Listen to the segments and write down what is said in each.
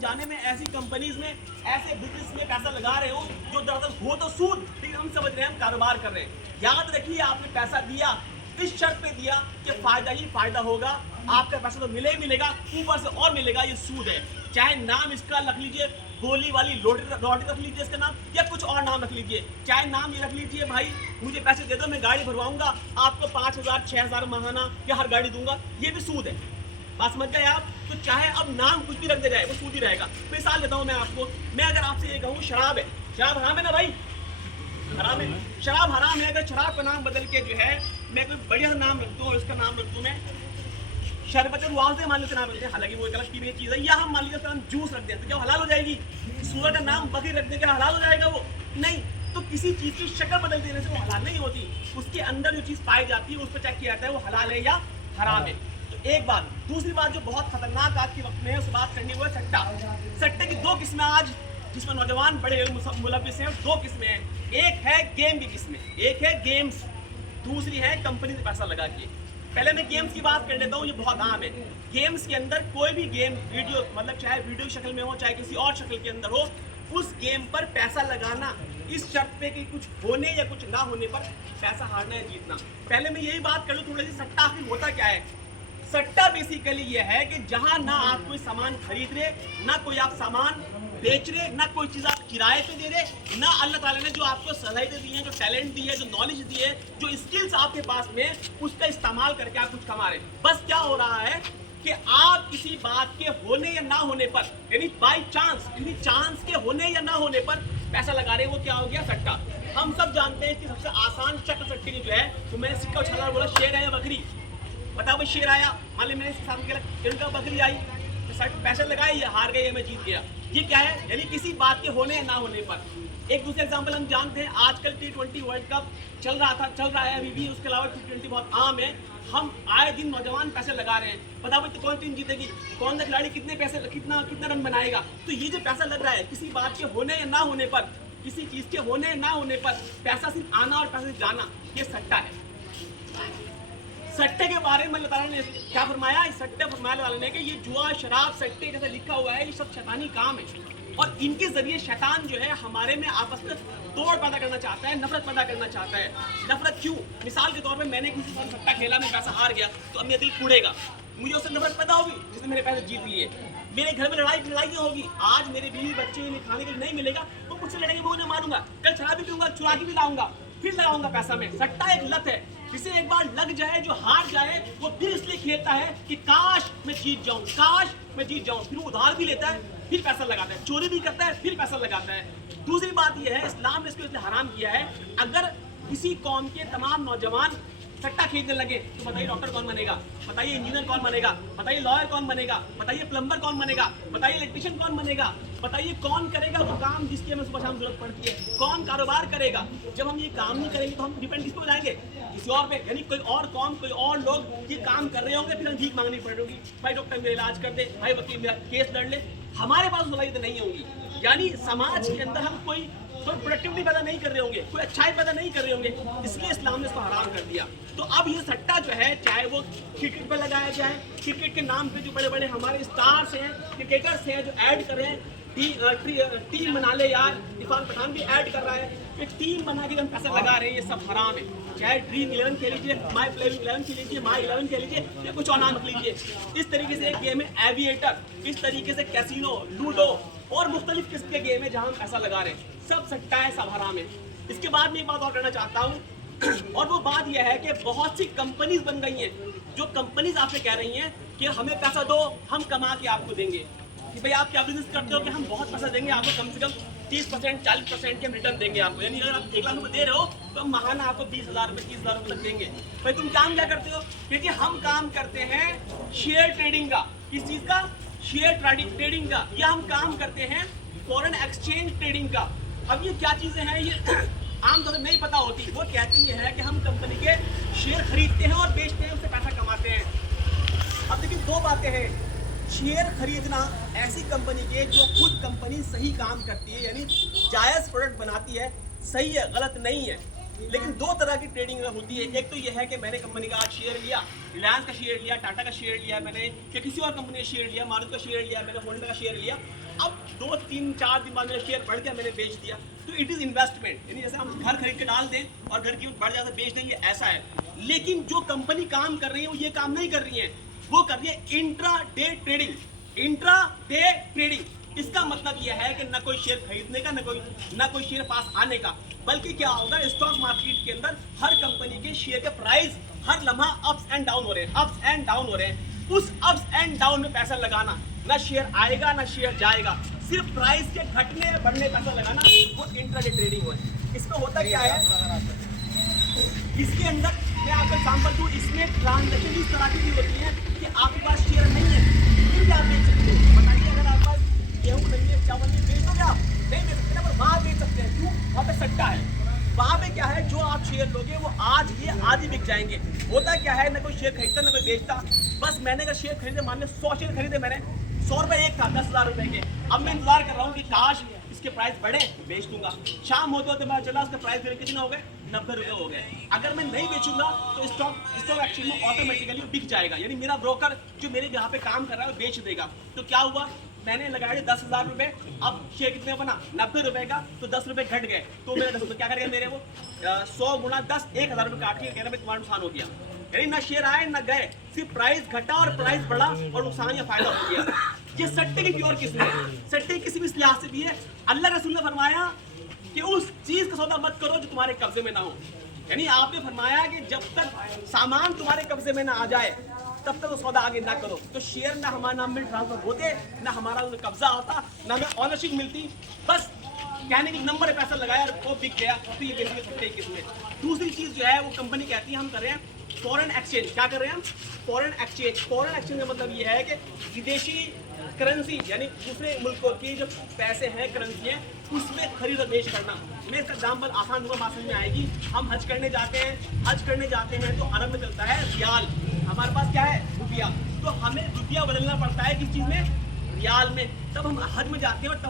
जाने में ऐसी कंपनीज में, ऐसे बिजनेस में पैसा लगा रहे हो जो दरअसल हो तो सूद, लेकिन हम समझ रहे हैं हम कारोबार कर रहे हैं। याद रखिए, आपने पैसा दिया इस शर्त पे दिया कि फायदा ही फायदा होगा, आपका पैसा तो मिले ही मिलेगा, ऊपर से और मिलेगा, ये सूद है। चाहे नाम इसका रख लीजिए गोली वाली लॉटरी रख लीजिए इसका नाम, या कुछ और नाम रख लीजिए, चाहे नाम ये रख लीजिए भाई मुझे पैसे दे दो मैं गाड़ी भरवाऊंगा, आपको 5,000 6,000 महाना या हर गाड़ी दूंगा, ये भी सूद है। बात समझ गए आप? तो चाहे अब नाम कुछ भी रख दे जाए वो सूद ही रहेगा। मिसाल देता हूँ मैं आपको, मैं अगर आपसे ये कहूँ शराब है, शराब हराम है ना भाई, हराम है, शराब हराम है। अगर शराब का नाम बदल के जो है मैं कोई बढ़िया नाम रख दूँ, इसका नाम रख दूँ मैं शरबत वाजे मान लेते नाम रखते हैं, हालांकि वो एक अलग की चीज़ है, या हम मान लीजिए उसका नाम जूस रख दें तो क्या हलाल हो जाएगी? सूअर का नाम बकरी रख दें क्या हलाल हो जाएगा वो? नहीं। तो किसी चीज़ की शक्ल बदल देने से वो हलाल नहीं होती, उसके अंदर जो चीज़ पाई जाती है उस पर चेक किया जाता है वो हलाल है या हराम है। तो एक बात। दूसरी बात जो बहुत खतरनाक आज के वक्त में है उस बात करनी, वो है सट्टा। सट्टे की दो किस्में आज जिसमें नौजवान बड़े मुलविस हैं, दो किस्में हैं। एक है गेम की किस्में, एक है गेम्स, दूसरी है कंपनी से पैसा लगा के। पहले मैं गेम्स की बात कर लेता हूँ, ये बहुत आम है। गेम्स के अंदर कोई भी गेम वीडियो, मतलब चाहे वीडियो की शक्ल में हो चाहे किसी और शक्ल के अंदर हो, उस गेम पर पैसा लगाना इस शर्त पे कि कुछ होने या कुछ ना होने पर पैसा हारना या जीतना। पहले मैं यही बात कर लूँ थोड़ी सी, सट्टा आखिर होता क्या है? सट्टा बेसिकली ये है कि जहां ना आप कोई सामान खरीद रहे, ना कोई आप सामान बेच रहे, ना कोई चीज़ आप किराए पे दे रहे, ना अल्लाह ताला ने जो आपको सलाहियतें दी हैं, जो टैलेंट दी है, जो नॉलेज दी है, जो स्किल्स आपके पास में, उसका इस्तेमाल करके आप कुछ कमा रहे। बस क्या हो रहा है कि आप किसी बात के होने या ना होने पर, यानी बाई चांस, यानी चांस के होने या ना होने पर पैसा लगा रहे हैं, वो क्या हो गया? सट्टा। हम सब जानते हैं कि सबसे आसान चक्र सट्टे की जो है, तो मैंने सिक्का उछाला बोला शेर है या बकरी, बताओ भाई शेर आया, मान ली मैंने इसके सामने इनका बकरी आई, पैसे लगाए, ये हार गए, मैं जीत गया। ये क्या है? यानी किसी बात के होने या ना होने पर। एक दूसरे एग्जांपल हम जानते हैं, आजकल T20 वर्ल्ड कप चल रहा है अभी भी, उसके अलावा T20 बहुत आम है। हम आए दिन नौजवान पैसे लगा रहे हैं, बताओ भाई तो कौन टीम जीतेगी, कौन सा खिलाड़ी कितने पैसे कितना रन बनाएगा। तो ये जो पैसा लग रहा है किसी बात के होने या ना होने पर, किसी चीज के होने या ना होने पर पैसा सिर्फ आना और पैसा जाना, ये सट्टा है। सट्टे के बारे में अल्लाह ताला ने क्या फरमाया? सट्टे फरमाया ने कि ये जुआ शराब सट्टे जैसे लिखा हुआ है, ये सब शैतानी काम है, और इनके जरिए शैतान जो है हमारे में आपस में तोड़ पैदा करना चाहता है, नफरत पैदा करना चाहता है। नफरत क्यों? मिसाल के तौर पे मैंने किसी साथ सट्टा खेला, मैं पैसा हार गया, तो अब मेरा दिल टूटेगा, मुझे उससे नफरत पैदा होगी जिसने मेरे पैसे जीत लिए। मेरे घर में लड़ाइयाँ होगी, आज मेरे बीवी बच्चे इन्हें खाने के लिए नहीं मिलेगा, वो मुझसे लड़ेंगे, मैं उन्हें मारूंगा, कल शराब भी पीऊंगा, चुरा के भी लाऊंगा, फिर लगाऊंगा पैसा में। सट्टा एक लत है, जिसे एक बार लग जाए, जो हार जाए वो फिर इसलिए खेलता है कि काश मैं जीत जाऊं, काश मैं जीत जाऊं, फिर वो उधार भी लेता है, फिर पैसा लगाता है, चोरी भी करता है, फिर पैसा लगाता है। दूसरी बात यह है, इस्लाम ने इसको इसलिए हराम किया है, अगर किसी कौम के तमाम नौजवान सट्टा खरीदने लगे तो बताइए डॉक्टर कौन बनेगा, बताइए इंजीनियर कौन बनेगा, बताइए लॉयर कौन बनेगा, बताइए प्लम्बर कौन बनेगा, बताइए इलेक्ट्रिशियन कौन बनेगा, बताइए कौन करेगा वो काम जिसकी हमें सुबह शाम जरूरत पड़ती है, कौन कारोबार करेगा। जब हम ये काम नहीं करेंगे तो हम डिपेंड किस पे हो जाएंगे? किसी और पे, यानी कोई और कौम, कोई और लोग ये काम कर रहे होंगे, फिर हम भीख मांगनी पड़ेगी, भाई डॉक्टर मेरा इलाज कर दे, भाई वकील मेरा केस लड़ ले, हमारे पास सलाहियत नहीं होंगी। यानी समाज के अंदर हम कोई प्रोडक्टिविटी पैदा नहीं कर रहे होंगे, कोई अच्छाई पैदा नहीं कर रहे होंगे, इसलिए इस्लाम ने इसको हराम कर दिया। तो अब ये सट्टा जो है, चाहे वो क्रिकेट पर लगाया जाए, क्रिकेट के नाम पे जो बड़े बड़े हमारे स्टार्स हैं, क्रिकेटर्स हैं जो ऐड कर रहे हैं, टीम बना ले यार, इरफान पठान भी ऐड कर रहा है, एक टीम बना के हम पैसा लगा रहे हैं, ये सब हराम है। चाहे ड्रीम 11 खेल लीजिए, माई प्ले 11 खेल लीजिए, माई 11 खेल लीजिए, या कुछ और नाम रख लीजिए। इस तरीके से एक गेम है एविएटर, इस तरीके से कैसीनो, लूडो और मुख्तलिफ किस्म के गेम है जहाँ हम पैसा लगा रहे हैं, सब सट्टा है, सब हराम है। इसके बाद में एक बात और करना चाहता हूँ, और वो बात यह है कि बहुत सी कंपनीज बन गई हैं, जो कंपनीज आपसे कह रही हैं कि हमें पैसा दो, हम कमा के आपको देंगे, कि भाई आप क्या बिजनेस करते हो कि हम बहुत पैसा देंगे आपको, कम से कम 30% 40% के हम रिटर्न देंगे आपको, यानी अगर आप 1 लाख रुपये दे रहे हो तो हम महाना आपको 20,000 रुपये 30,000 रुपये तक देंगे। भाई तुम काम क्या करते हो? क्योंकि हम काम करते हैं शेयर ट्रेडिंग का। किस चीज़ का? शेयर ट्रेडिंग का। या हम काम करते हैं फॉरेन एक्सचेंज ट्रेडिंग का। अब ये क्या चीज़ें हैं, ये आमतौर से नहीं पता होती। वो कहते ये है कि हम कंपनी के शेयर खरीदते हैं और बेचते हैं, उससे पैसा कमाते हैं। अब देखिए दो बातें हैं, शेयर खरीदना ऐसी कंपनी के जो खुद कंपनी सही काम करती है, यानी जायज़ प्रोडक्ट बनाती है, सही है, गलत नहीं है। लेकिन दो तरह की ट्रेडिंग होती है, एक तो ये है कि मैंने कंपनी का आज शेयर लिया, रिलायंस का शेयर लिया, टाटा का शेयर लिया मैंने, या किसी और कंपनी का शेयर लिया, मारुति का शेयर लिया मैंने, होंडा का शेयर लिया, अब 2-3-4 दिन बाद मेरा शेयर बढ़ गया, मैंने बेच दिया, तो इट इज इन्वेस्टमेंट। यानी जैसे हम घर खरीद के डाल दें और घर की बढ़ जाए बेच दें, ये ऐसा है। लेकिन जो कंपनी काम कर रही है वो ये काम नहीं कर रही है, वो कर रही है intra day trading. Intra day trading इसका मतलब यह है कि ना कोई शेयर खरीदने का, ना कोई शेयर पास आने का, बल्कि क्या होगा, स्टॉक मार्केट के अंदर हर कंपनी के शेयर के प्राइस हर लम्हा अप्स एंड डाउन हो रहे हैं, अप्स एंड डाउन हो रहे हैं। उस अप्स एंड डाउन में पैसा लगाना, ना शेयर आएगा ना शेयर जाएगा, सिर्फ प्राइस के घटने बढ़ने पैसा लगाना, वो इंट्राडे ट्रेडिंग हुआ है। इसमें होता क्या है, इसके अंदर मैं आपको एग्जांपल दूं, इसमें ट्रांजैक्शन इस तरह की भी होती है कि आपके पास शेयर नहीं है फिर भी आप बेच सकते हो। बताइए, अगर आपके पास गेहूं नहीं है, चावल नहीं, बेच दोगे आप? नहीं बेच सकते, पर वहाँ बेच सकते हैं। क्यों? वहाँ पे सट्टा है। वहाँ पे क्या है, जो आप शेयर लोगे वो आज ही बिक जाएंगे। होता क्या है, ना कोई शेयर खरीदता ना कोई बेचता। बस मैंने अगर शेयर खरीदे, मान लो 100 शेयर खरीदे मैंने, 100 रुपये एक था, 10,000 रुपये के। अब मैं इंतजार कर रहा हूँ कि काश इसके प्राइस बढ़े, बेच दूंगा। शाम होते होते मैं चला, उसका प्राइस कितना हो गए, 90 रुपये हो गए। अगर मैं नहीं बेचूंगा तो स्टॉक एक्सचेंज में ऑटोमेटिकली बिक जाएगा, यानी मेरा ब्रोकर जो मेरे यहाँ पे काम कर रहा है वो बेच देगा। तो क्या हुआ, मैंने लगाया 10,000 रुपये, अब शेयर कितने बना, 90 रुपये का, तो 10 रुपये घट गए। तो मेरे 10 रुपये क्या करेगा मेरे, वो 100 गुना 10, 1,000 रुपये काट के कहना भाई तुम्हारा नुकसान हो गया। यानी ना शेयर आए ना गए, सिर्फ प्राइस घटा और प्राइस बढ़ा और नुकसान या फायदा हो गया। ये सट्टे की प्योर किस्म है। सट्टे किसी भी लिहाज से भी है। अल्लाह रसूल ने फरमाया कि उस चीज का सौदा मत करो जो तुम्हारे कब्जे में ना हो। यानी आपने फरमाया कि जब तक सामान तुम्हारे कब्जे में ना आ जाए तब तक वो सौदा आगे ना करो। तो शेयर ना हमारे नाम में ट्रांसफर होते, ना हमारा उनका कब्जा होता, ना हमें ऑनरशिप मिलती। बस कहने के नंबर पे पैसा लगाया और वो बिक गया। तो ये बेसिकली सट्टे किस्म है। दूसरी चीज जो है वो कंपनी कहती है हम कर रहे हैं फॉरेन एक्सचेंज। क्या कर रहे हैं हम? Foreign exchange. फॉरेन एक्सचेंज का मतलब ये है कि विदेशी करेंसी, यानी दूसरे मुल्कों की जो पैसे हैं, करेंसी है, उसमें खरीद और बेच करना। मैं इसका एग्जाम्पल आसान दूंगा, बात समझ में आएगी। हम हज करने जाते हैं तो अरब में चलता है रियाल, हमारे पास क्या है, रुपया। तो हमें रुपया बदलना पड़ता है किस चीज़ में, रियाल में। तब हम हज में जाते हैं और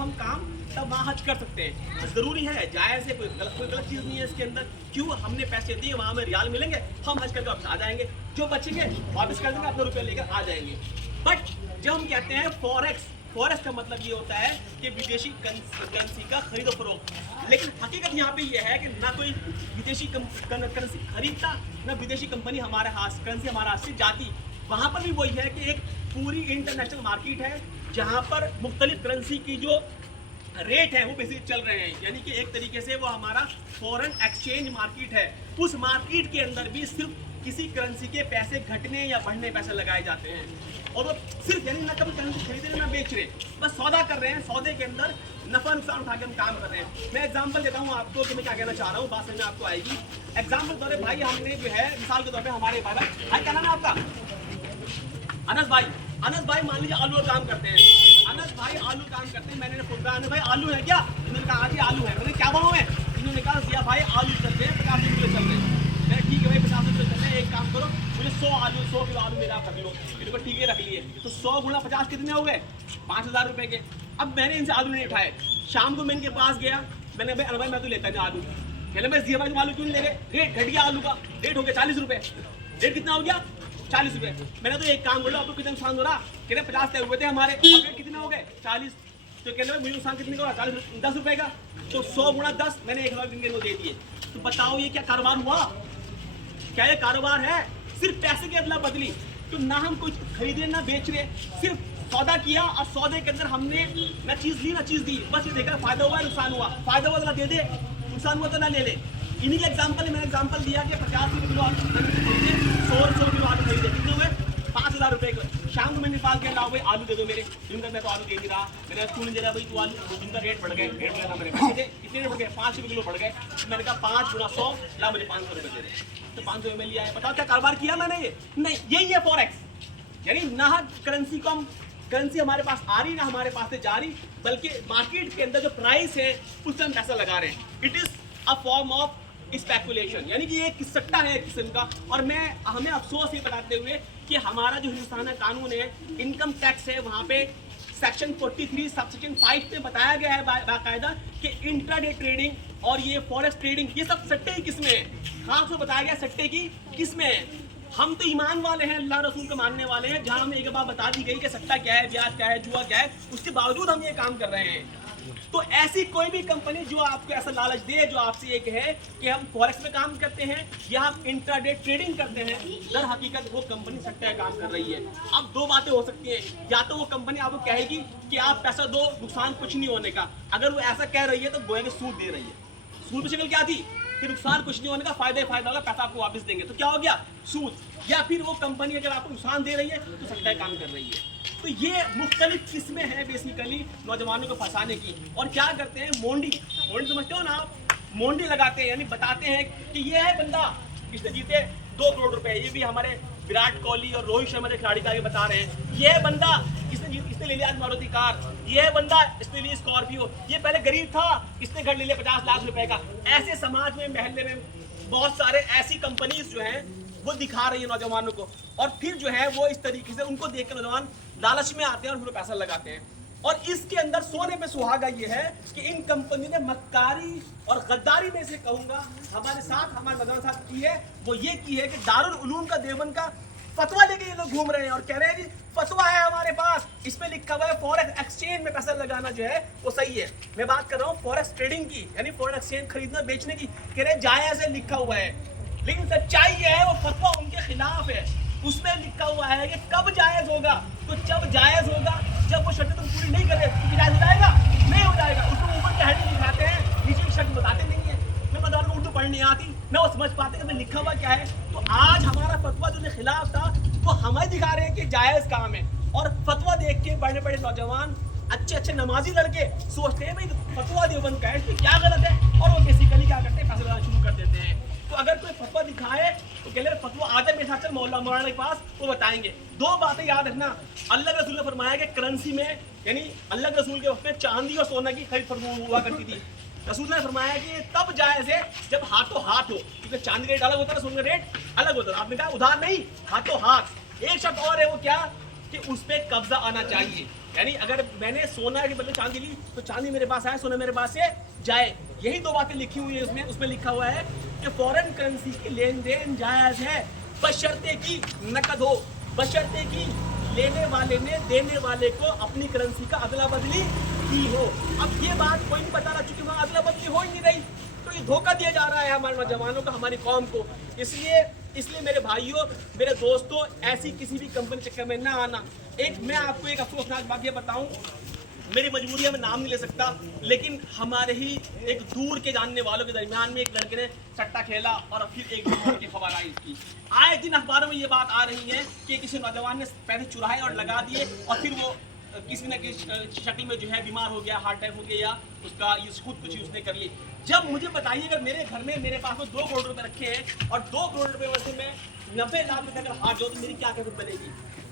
तब वहाँ हज कर सकते हैं। ज़रूरी है, जायज़ है, कोई गलत चीज़ नहीं है इसके अंदर। क्यों? हमने पैसे दिए, वहाँ हमें रियाल मिलेंगे, हम हज करके वापस आ जाएंगे, जो बचेंगे वापस कर देंगे, अपने रुपये लेकर आ जाएंगे। बट जब हम कहते हैं फॉरेक्स का मतलब ये होता है कि विदेशी करेंसी का खरीदो फरोख्त। लेकिन हकीकत यहाँ पे ये है कि ना कोई विदेशी करेंसी खरीदता, ना विदेशी कंपनी हमारे हाथ करेंसी हमारे हाथ से जाती। वहाँ पर भी वही है कि एक पूरी इंटरनेशनल मार्केट है जहाँ पर मुख्तलिफ करेंसी की जो रेट है वो बेसिकली चल रहे हैं। यानी कि एक तरीके से वो हमारा फॉरेन एक्सचेंज मार्केट है। उस मार्केट के अंदर भी सिर्फ किसी करेंसी के पैसे घटने या बढ़ने पैसे लगाए जाते हैं। और वो सिर्फ यानी ना कभी करेंसी खरीद रहे ना बेच रहे, बस सौदा कर रहे हैं। सौदे के अंदर नफा नुकसान उठा के हम काम कर रहे हैं। मैं एग्जांपल देता हूँ आपको कि मैं क्या कहना चाह रहा हूँ, बात समझ में आपको आएगी। एग्जांपल के तौर पर भाई हमने जो है, मिसाल के तौर पर हमारे भाई क्या नाम है आपका? अनस भाई मान लीजिए आलू काम करते हैं। अनस भाई आलू काम करते हैं। मैंने पूछा अनस भाई आलू है क्या? इन्होंने कहा हाँ जी आलू है। मैंने क्या भाव है? इन्होंने कहा जिया भाई आलू चलते हैं 50 रुपये चल रहे हैं। मैं ठीक है भाई 50 रुपये चल रहे हैं, एक काम करो मुझे 100 किलो आलू मेरा कर लो। इनको ठीक है रख लिए, तो 100 गुणा 50 कितने हो गए? 5,000 रुपये के। अब मैंने इनसे आलू नहीं उठाए। शाम को मैं इनके पास गया, मैंने भाई अनस भाई मैं तो लेता नहीं आलू। कहले मैं जिया भाई तुम आलू क्यों नहीं ले रहे? रेट घट गया आलू का, रेट हो गया 40 रुपये। रेट कितना हो गया? 40 रुपये। मैंने तो एक काम बोला, आपको कितना नुकसान हो रहा? कहते 50 तय हुए थे हमारे, और रेट कितने हो गए? 40। तो कहते हैं मुझे नुकसान कितने का? 40 10 रुपये का। तो 100 गुणा 10 मैंने 1,000 इनको दे दिए। तो बताओ ये क्या कारोबार हुआ? क्या ये कारोबार है? सिर्फ पैसे की अदला बदली। तो ना हम कुछ खरीदे ना बेच रहे, सिर्फ सौदा किया और सौदे के अंदर हमने ना चीज़ ली ना चीज़ दी, बस ये देखा फायदा हुआ नुकसान हुआ। फायदा हुआ तो दे दे, नुकसान हुआ तो ना ले ले। इन्हीं के एग्जाम्पल मैंने एग्जाम्पल दिया कि 50 रुपये किलो आलू खरीदे, 100 किलो आलू खरीदे, कितने हुए? 5,000 रुपये के। शाम को मैंने बात किया लाओ भाई आलू दे दो मेरे। जिनका मैं तो आलू दे नहीं रहा, मैंने क्यों नहीं दे रहा भाई तू आलू? जिनका रेट बढ़ गए, रेट बढ़ा मेरे पैसे कितने रेट बढ़ गए? 5 रुपये किलो बढ़ गए। मैंने कहा 5 गुणा 100 ला मुझे 500 रुपये दे दे। तो 500 में लिया है। बताओ क्या कारोबार किया मैंने? ये नहीं, यही है फॉरेक्स। यानी ना करेंसी को हम करेंसी हमारे पास आ रही ना हमारे पास से जा रही, बल्कि मार्केट के अंदर जो प्राइस है उससे हम पैसा लगा रहे हैं। It is a form of speculation, यानी कि ये किस्सा है एक किस्म का। और मैं हमें अफसोस ये बताते हुए कि हमारा जो हिंदुस्तान का कानून है, इनकम टैक्स है, वहाँ पे सेक्शन 43 सबसेक्शन 5 में बताया गया है बाकायदा कि इंट्राडे ट्रेडिंग और ये फॉरेक्स ट्रेडिंग ये सब सट्टे की किस्में हैं। खास में बताया गया सट्टे की किस्में हैं। हम तो ईमान वाले हैं, अल्लाह रसूल को मानने वाले हैं। जहां हमें एक बात बता दी गई कि सट्टा क्या है, ब्याज क्या है, जुआ क्या है, उसके बावजूद हम ये काम कर रहे हैं। तो ऐसी कोई भी कंपनी जो आपको ऐसा लालच दे, जो आपसे ये कहे कि हम फॉरेक्स में काम करते हैं या हम इंट्राडे ट्रेडिंग करते हैं, दर हकीकत वो कंपनी सट्टा काम कर रही है। अब दो बातें हो सकती हैं, या तो वो कंपनी आपको कहेगी कि आप पैसा दो, नुकसान कुछ नहीं होने का। अगर वो ऐसा कह रही है तो गोएंगे सूद दे रही है। सूद की शक्ल क्या थी कि नुकसान कुछ नहीं होने का, फायदा ही फायदा होगा, पैसा आपको वापस देंगे, तो क्या हो गया, सूद। या फिर वो कंपनी अगर आपको नुकसान दे रही है तो सट्टा काम कर रही है। तो ये मुख्तलिफ किस्में हैं बेसिकली नौजवानों को फंसाने की। और क्या करते हैं, मोंडी समझते हो ना आप, मोंडी लगाते हैं, यानी बताते हैं कि ये है बंदा, इसने जीते 2 करोड़ रुपए। ये भी हमारे विराट कोहली और रोहित शर्मा के खिलाड़ी का ये बता रहे हैं। ये है बंदा, इसने ले लिया आज मारुति कार। ये है बंदा, इसने ली स्कॉर्पियो। ये पहले गरीब था, इसने घर ले लिया 50 लाख रुपए का। ऐसे समाज में, महल्ले में बहुत सारे ऐसी कंपनीज जो हैं वो दिखा रही है नौजवानों को, और फिर जो है वो इस तरीके से उनको देख कर नौजवान लालच में आते हैं और फिर पैसा लगाते हैं। और इसके अंदर सोने पे सुहागा ये है कि इन कंपनी ने मक्कारी और गद्दारी में से कहूंगा हमारे साथ, हमारे नौजवान साथ की है, वो ये की है कि दारुल उलूम का देवबंद का फतवा लेके ये लोग घूम रहे हैं और कह रहे हैं जी फतवा है हमारे पास, इसमें लिखा हुआ है फॉरेक्स एक्सचेंज में पैसा लगाना जो है वो सही है। मैं बात कर रहा हूँ फॉरेक्स ट्रेडिंग की, यानी फॉरेन एक्सचेंज खरीदना बेचने की, कह रहे जायज है, लिखा हुआ है। लेकिन सच्चाई ये है वो फतवा उनके खिलाफ है। उसमें लिखा हुआ है कि कब जायज होगा, तो जब जायज होगा जब वो शर्तें तुम पूरी नहीं करे तो जायज हो जाएगा, नहीं हो जाएगा। उसको ऊपर की हेडिंग दिखाते हैं, नीचे की शर्त बताते नहीं है। मैं बता रहा हूँ उर्दू पढ़ नहीं आती, ना वो समझ पाते कि लिखा हुआ क्या है। तो आज हमारा फतवा जो खिलाफ था वो हमें दिखा रहे हैं कि जायज काम है, और फतवा देख के बड़े बड़े नौजवान अच्छे नमाजी लड़के सोचते हैं भाई फतवा देवबंद का है, इसमें क्या गलत है, और वो बेसिकली क्या करते हैं, पैसे लगाना शुरू कर देते हैं। तो अगर कोई फतवा दिखाए तो कह ले फतवा आजा मेरे साथ चल मौलाना मौलाना के पास, वो बताएंगे। 2 बातें याद रखना, अल्लाह के रसूल ने फरमाया कि करेंसी में, यानी अल्लाह के रसूल के वक्त में चांदी और सोना की खरीद फरोख्त हुआ करती थी। रसूल ने फरमाया कि तब जायज़ है जब हाथों हाथ हो, क्योंकि चांदी का रेट अलग होता है, सोने का रेट अलग होता है। आपने कहा उधार नहीं, हाथों हाथ। एक शब्द और है, वो क्या कि उस पर कब्जा आना चाहिए। यानी अगर मैंने सोना के बदले चांदी ली तो चांदी मेरे पास आए, सोना मेरे पास से जाए। यही 2 बातें लिखी हुई है उसमें लिखा हुआ है कि फॉरेन करेंसी की लेन देन जायज है, बशर्ते की नकद हो, बशर्ते की लेने वाले ने देने वाले को अपनी करेंसी का अदला बदली की हो। अब ये बात कोई नहीं बता रहा, चूंकि वहाँ अदला बदली हो ही नहीं रही, तो ये धोखा दिया जा रहा है हमारे नौजवानों को, हमारी कौम को। इसलिए मेरे भाइयों, मेरे दोस्तों, ऐसी किसी भी कंपनी चक्कर में ना आना। मैं आपको एक अफसोसनाक वाक़या बताऊं, मेरी मजबूरी है, मैं नाम नहीं ले सकता, लेकिन हमारे ही एक दूर के जानने वालों के दरमियान में एक लड़के ने सट्टा खेला और फिर एक दिन की खबर आई इसकी। आए दिन अखबारों में ये बात आ रही है कि किसी नौजवान ने पैसे चुराए और लगा दिए, और फिर वो किसी न किसी शक्ल में जो है बीमार हो गया, हार्ट अटैक हो गया, या उसका खुदकुशी उसने कर ली। जब मुझे बताइए, अगर मेरे घर में मेरे पास में 2 करोड़ रुपए रखे हैं और 2 करोड़ रुपए में से मैं 90 लाख रुपए अगर हार जाऊँ तो मेरी क्या कैफियत बनेगी।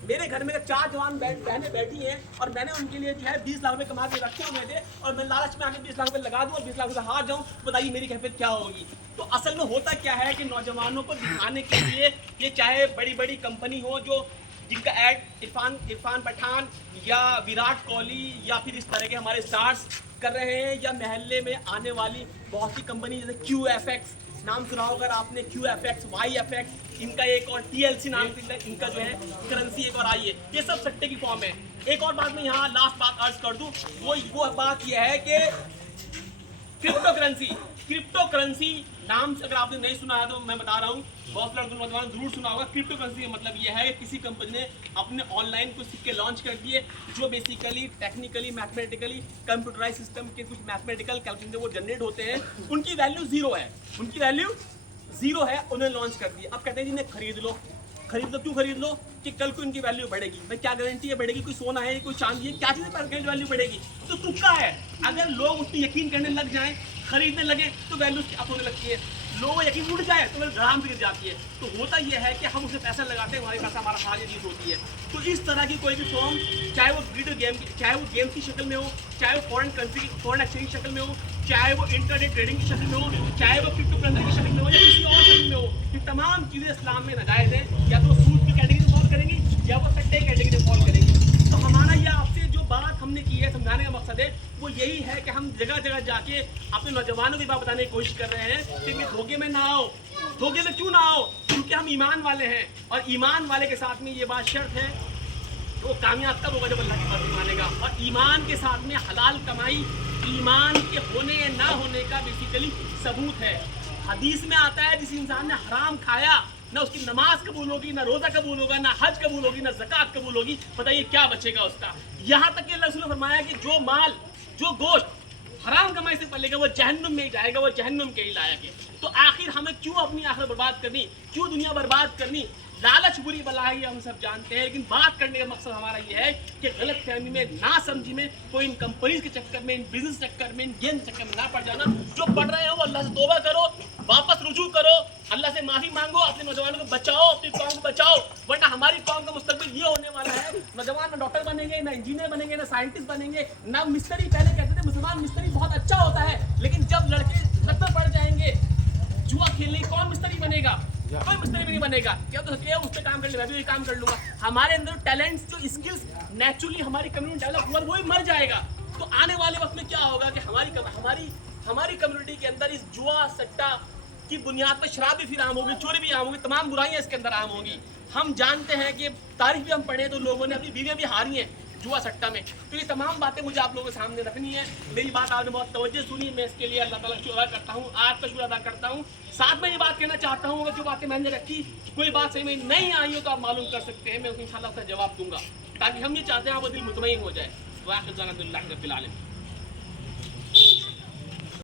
मेरे घर में 4 जवान बहनें बैठी हैं और मैंने उनके लिए जो है 20 लाख रुपए कमा के रखे हुए थे, और मैं लालच में आके 20 लाख रुपए लगा दूँ और 20 लाख रुपए हार जाऊँ, बताइए मेरी कैफियत क्या होगी। तो असल में होता क्या है कि नौजवानों को दिखाने के लिए, ये चाहे बड़ी बड़ी कंपनी हो जो जिनका ऐड इरफान पठान या विराट कोहली या फिर इस तरह के हमारे स्टार्स कर रहे हैं, या महल्ले में आने वाली बहुत सी कंपनी जैसे QFX, नाम सुना होगा आपने, QFX, YFX, इनका एक और TLC नाम से इनका जो है करेंसी एक और आई है। ये सब सट्टे की फॉर्म है। एक और बात मैं यहाँ लास्ट बात अर्ज कर दूँ, वो बात यह है कि क्रिप्टो करेंसी नाम से अगर आपने नहीं सुना है तो मैं बता रहा हूँ, बहुत सारे नौजवान जरूर सुना होगा। क्रिप्टो करेंसी का मतलब यह है कि किसी कंपनी ने अपने ऑनलाइन कुछ सिक्के लॉन्च कर दिए जो basically technically mathematically computerise system के कुछ मैथमेटिकल कैलकुलेशन वो जनरेट होते हैं, उनकी वैल्यू जीरो है, उन्हें लॉन्च कर दिया। अब कहते हैं जिन्हें खरीद लो, क्यों खरीद लो कि कल को इनकी वैल्यू बढ़ेगी। भाई क्या गारंटी है बढ़ेगी, कोई सोना है, कोई चांदी है, क्या चीज़ पर वैल्यू बढ़ेगी, तो तुक्का है। अगर लोग उसकी यकीन करने लग जाएं, खरीदने लगे तो वैल्यू अप होने लगती है, लोगों यकीन उड़ जाए तो ग्राम गिर जाती है। तो होता यह है कि हम उसे पैसा लगाते हैं, हमारे पैसा हमारा हाजिर चीज होती है। तो इस तरह की कोई भी फॉर्म, चाहे वो वीडियो गेम, चाहे वो गेम की शक्ल में हो, चाहे वो फॉरेन करेंसी फॉरेन एक्सचेंज की शक्ल में हो, चाहे वो इंटरनेट ट्रेडिंग की शक्ल में हो, चाहे वो क्रिप्टो करेंसी की शक्ल में हो, या किसी और शक्ल में हो, ये तमाम चीज़ें इस्लाम में नाजायज़ है। या तो सूद की कैटेगरी में फॉल करेंगी या वो सट्टे कैटेगरी में फॉल करेंगी। तो हमारा यह आपसे जो बात हमने की है, समझाने का मकसद है वो यही है कि हम जगह जगह जाके अपने नौजवानों की बात बताने की कोशिश कर रहे हैं कि धोखे में ना आओ। धोखे में क्यों ना आओ? क्योंकि हम ईमान वाले हैं, और ईमान वाले के साथ में ये बात शर्त है वो कामयाब तब होगा जब अल्लाह की मर्जी मानेगा। और ईमान के साथ में हलाल कमाई ईमान के होने या ना होने का बेसिकली सबूत है। हदीस में आता है जिस इंसान ने हराम खाया ना उसकी नमाज कबूल होगी, ना रोजा कबूल होगा, ना हज कबूल होगी, ना ज़कात कबूल होगी। बताइए क्या बचेगा उसका। यहाँ तक कि अल्लाह रसूल ने फरमाया कि जो माल, जो गोश्त हराम कमाई से पलेगा वो जहन्नुम में ही जाएगा, वो जहन्नुम के ही लायक है। तो आखिर हमें क्यों अपनी आखिरत बर्बाद करनी, क्यों दुनिया बर्बाद करनी। लालच बुरी बला है, हम सब जानते हैं, लेकिन बात करने का मकसद हमारा ये है कि गलत फहमी में, ना समझी में, कोई इन कंपनीज के चक्कर में, इन बिजनेस चक्कर में, इन गेम चक्कर में ना पड़ जाना। जो पढ़ रहे हो अल्लाह से तौबा करो, वापस रुजू करो, अल्लाह से माफी मांगो, अपने नौजवानों को बचाओ, अपनी कौम को बचाओ, वरना हमारी कौम का मुस्तकबिल ये होने वाला है नौजवान ना डॉक्टर बनेंगे, ना इंजीनियर बनेंगे, ना साइंटिस्ट बनेंगे, ना मिस्त्री। पहले कहते थे मुसलमान मिस्त्री बहुत अच्छा होता है, लेकिन जब लड़के लत में पड़ जाएंगे जुआ खेलने, कौन मिस्त्री बनेगा? कोई मिस्त्री भी नहीं बनेगा। क्या तो सच्ची है, उस पे काम कर ले, मैं भी काम कर लूंगा। हमारे अंदर टैलेंट्स, जो स्किल्स नेचुरली हमारी कम्युनिटी डेवलप हुआ वो ही मर जाएगा। तो आने वाले वक्त में क्या होगा कि हमारी कम्युनिटी के अंदर इस जुआ सट्टा की बुनियाद पर शराब भी फिर आम होगी, चोरी भी आम होगी, तमाम बुराइयां इसके अंदर आम होगी। हम जानते हैं कि तारीख भी हम पढ़े तो लोगों ने अपनी बीवियां भी हारी हैं जुआ सट्टा में। तो ये तमाम बातें मुझे आप लोगों के सामने रखनी है। मेरी बात आपने बहुत तवज्जो सुनी, मैं इसके लिए अल्लाह ताला का शुक्र अदा करता हूँ, आपका शुक्र अदा करता हूँ। साथ में ये बात कहना चाहता हूँ, अगर जो बातें मैंने रखी कोई बात सही में नहीं आई हो तो आप मालूम कर सकते हैं, मैं उसको इंशाल्लाह उसका जवाब दूंगा, ताकि हम ये चाहते हैं वो दिल मुतमईन हो जाए। वाक़िअतन अल्हम्दुलिल्लाह रब्बिल आलमीन।